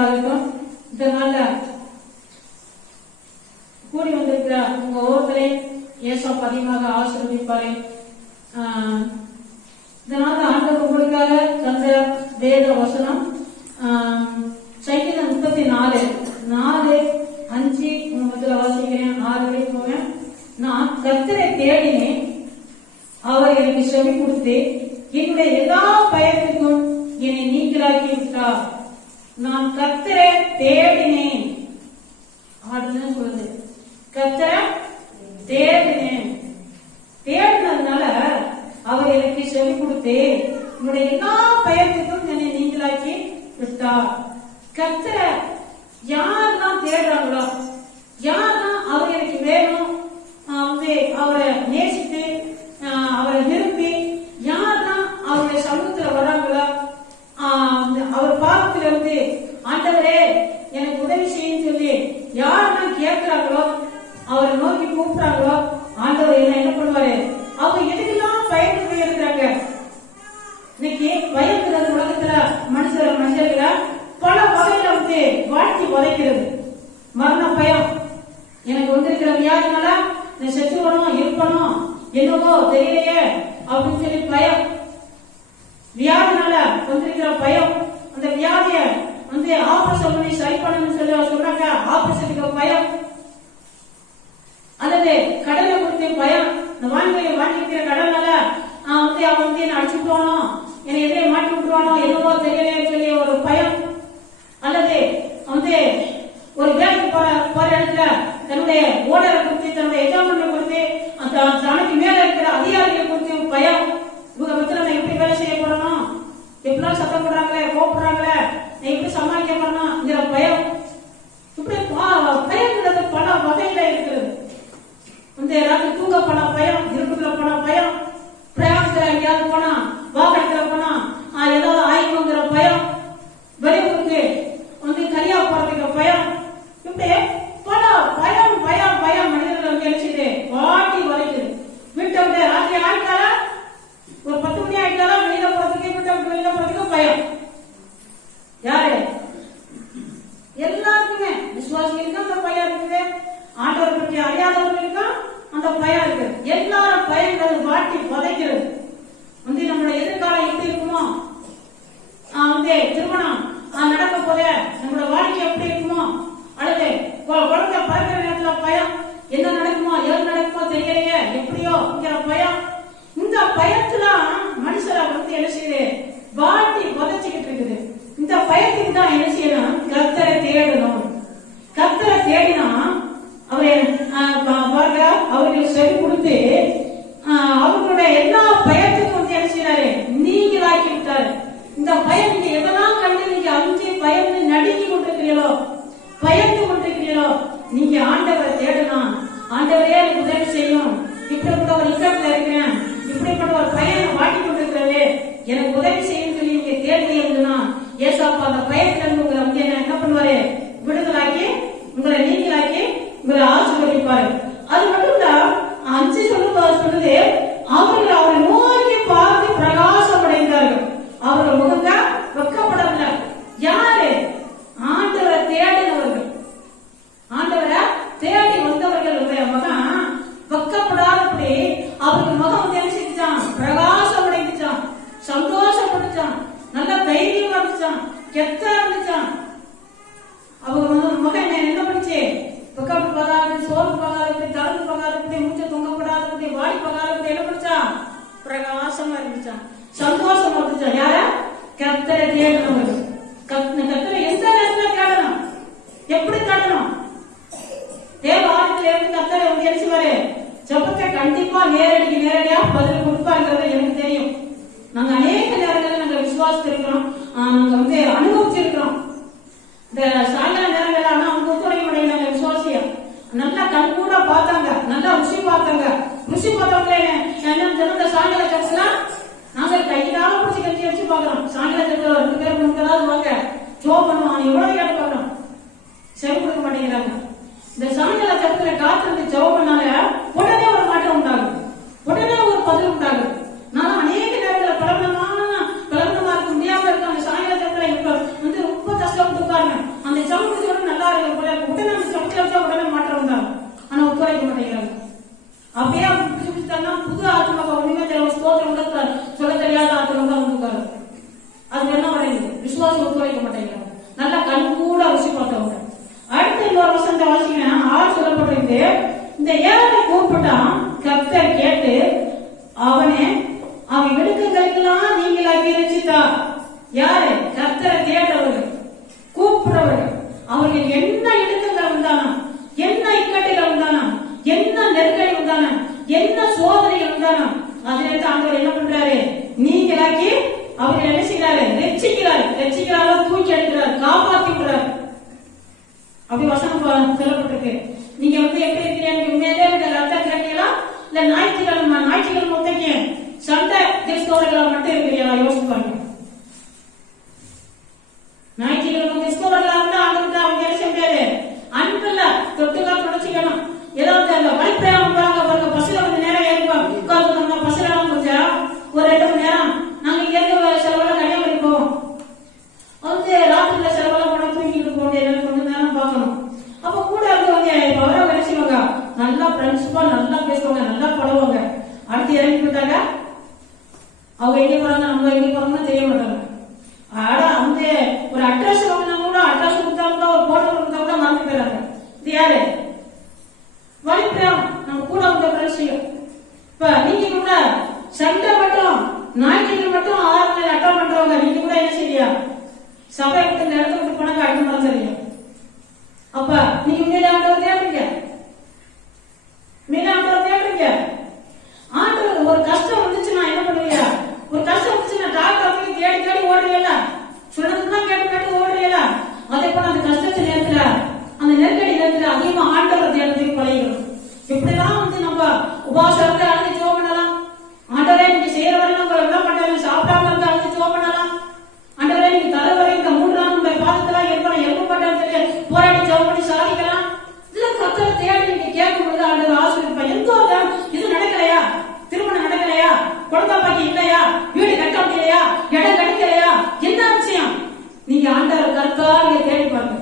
உண்டாகட்டும் இதனால கூடி வந்திருக்கிற உங்க ஒவ்வொருத்தரையும் ஏசா அதிகமாக ஆசீர்வதிப்பாரு. இதனால ஆண்டவர் உங்களுக்காக நான் கத்தரை தேடினேன். ஆடுன்னு சொல்லுது. கத்தரை தேடினேன். தேடினதுனால அவர் எனக்கு செவி கொடுத்து என்னுடைய எல்லா பயத்துக்கும் என்னை நீங்களாக்கி விட்டார். கத்தரை யாரெல்லாம் தேடுறாங்களோ யாரெல்லாம் அவர் எனக்கு வேணும் வந்து வாழ்த்தி உதைக்கிறது. மரண பயம். எனக்கு வந்திருக்கிற வியாதினால நான் செத்துவனும் இருப்பனும் என்னவோ தெரியலையே. அப்படின்னு சொல்லி பயம். வியாதினால வந்திருக்கிற பயம். அந்த வியாதிய வந்து ஆபரேஷன் பண்ணி சரி பண்ணணும்னு சொல்லி சொல்றாங்க. ஆபரேஷனுக்கு பயம். அல்லது கடலை குறித்து பயம். இந்த வாங்கி வாங்கிக்கிற கடனால ஆஹ் வந்து அவன் வந்து என்ன அடிச்சுட்டுவானோ என்னை எதிரே மாட்டி விட்டுருவானோ என்னவோ தெரியலையே சொல்லி ஒரு பயம் அல்லது வந்து ஒரு வேலைக்கு போற போற இடத்துல தன்னுடைய ஓனரை குறித்து தன்னுடைய எஜமானரை குறித்து அந்த தனக்கு மேல இருக்கிற அதிகாரிகளை குறித்து பயம் இவங்க பத்தி நம்ம எப்படி வேலை செய்ய போறோம் எப்படிலாம் சத்தம் போடுறாங்களே கோப்படுறாங்களே நான் எப்படி சமாளிக்க போறோம்ங்கிற பயம். இப்படி பா- பல வகையில இருக்கு. வந்து யாராவது தூங்க போனா பயம் இருட்டுக்குள்ள போனா பயம். பிரயாணத்துல எங்கேயாவது போனா வாகனத்துல സമയം பயந்து கொண்டிருக்கிறீர்களோ நீங்க ஆண்டவரை தேடலாம். ஆண்டவரே எனக்கு உதவி செய்யும். இப்படிப்பட்ட ஒரு இக்கத்துல இருக்கிறேன். இப்படிப்பட்ட ஒரு பையனை வாட்டி கொண்டிருக்கிறது எனக்கு உதவி செய்யும் சொல்லி நீங்க தேடி இருந்ததுன்னா ஏசாப்பா அந்த பயத்துல இருந்து உங்களை வந்து என்ன என்ன பண்ணுவாரு விடுதலாக்கி உங்களை நீங்களாக்கி உங்களை ஆசீர்வதிப்பாரு அது மட்டும் இல்ல அஞ்சு சொல்லும்போது சொல்லுது அவர்கள் அவரை நோக்கி பார்த்து பிரகாசம் அடைந்தார்கள் அவர்கள் முகங்க வெக்கப்படவில்லை யாரு ஆண்டவரை தேடினவர்கள் ஆண்டவரை தேடி வந்தவர்களுடைய மகன் வெக்கப்படாதபடி அவர்கள் முகம் வந்து என்ன செஞ்சான் பிரகாசம் அடைந்துச்சான் சந்தோஷப்பட்டுச்சான் நல்ல தைரியமா இருந்துச்சான் கெத்தா அவங்க வந்து மகன். என்ன என்ன பண்ணுச்சு வெக்கப்பட்டு பகாது சோறு பார்க்காத தளர்ந்து பார்க்காத மூச்சை தொங்கப்படாத வாடி பார்க்காத என்ன படிச்சான் பிரகாசமா இருந்துச்சான் சந்தோஷமா இருந்துச்சான் யார? கத்தரை தேடணும் கத்தரை எந்த நேரத்துல தேடணும். எப்படி தேடணும்? தேவ ஆலயத்துல இருந்து கத்தரை வந்து என்ன செய்வாரு? ஜபத்தை கண்டிப்பா நேரடிக்கு நேரடியா பதில் கொடுப்பாங்கிறது எனக்கு தெரியும். நாங்க அநேக நேரங்களில் நாங்க விசுவாசித்திருக்கிறோம். ஆஹ் நாங்க வந்து அனுபவிச்சிருக்கிறோம். இந்த சாயந்தர நேரங்கள் ஆனா அவங்க ஒத்துழைக்க மாட்டேங்கிறாங்க விசுவாசியம் நல்லா கண் கூட பார்த்தாங்க நல்லா ருசி பார்த்தாங்க. ருசி பார்த்தவங்களே என்ன தெரிந்த சாயங்கால சர்ச்சுனா நாங்கள் கையிலால பிடிச்சி கட்சி வச்சு பாக்குறோம் சாயந்தர சர்ச்சில் ரெண்டு பேர் மூணு பேராவது வாங்க. ஜோ ஒத்துழைக்க மாட்டேங்கிறாங்க. நல்லா கண் கூட அவசியம் பார்த்தவங்க அடுத்த இன்னொரு வசந்த வாசிக்கிறேன் ஆறு சொல்லப்பட்டிருந்து இந்த ஏழை கூப்பிட்டான் கர்த்தர் கேட்டு அவனே அவன் விடுக்கங்களுக்கெல்லாம் நீங்களாக்கி ரசித்தார் யாரு? கர்த்தரை தேடுறவர்கள் கூப்பிடுறவர்கள் அவர்கள் என்ன இடுக்கங்கள் வந்தானா என்ன இக்கட்டுகள் வந்தானா என்ன நெருக்கடி வந்தானா என்ன சோதனைகள் வந்தானா அதிலிருந்து ஆண்டவர் என்ன பண்றாரு? நீங்களாக்கி அவர் என்ன செய்கிறாரு ரட்சிக்கிறார் ரட்சிக்கிறாரா தூக்கி அடிக்கிறார் காப்பாத்தி விடுறார் அப்படி வசனம் சொல்லப்பட்டிருக்கு. நீங்க வந்து எப்படி இருக்கிறீங்க உண்மையிலே இந்த ரத்த கண்ணியலா இல்ல ஞாயிற்றுக்கிழமை ஞாயிற்றுக்கிழமை ஒத்தைக்கு சண்டை கிறிஸ்தவர்களா மட்டும் இருக்கிறீங்களா யோசிப்பாங்க ஞாயிற்றுக்கிழமை சபை விட்டு நிலத்தை விட்டு போனாக்க அடிக்க போட தெரியும். அப்ப நீங்க முன்னாடி ஆண்டவர் தேடுறீங்க? மீனா ஆண்டவர் தேடுறீங்க? ஆண்டவர் ஒரு கஷ்டம் வந்துச்சு நான் என்ன பண்ணுவீங்க? ஒரு கஷ்டம் வந்துச்சு நான் டாக்டர் போய் தேடி தேடி ஓடுறீங்களா சொன்னதுதான் கேட்டு கேட்டு ஓடுறீங்களா அதே போல அந்த கஷ்டத்து நேரத்துல அந்த நெருக்கடி நேரத்துல அதிகமா ஆண்டவர் தேடுறதுக்கு பழகிடும் இப்படிதான் நீங்க ஆண்டாள் கர்த்தாவை தேடி பாருங்க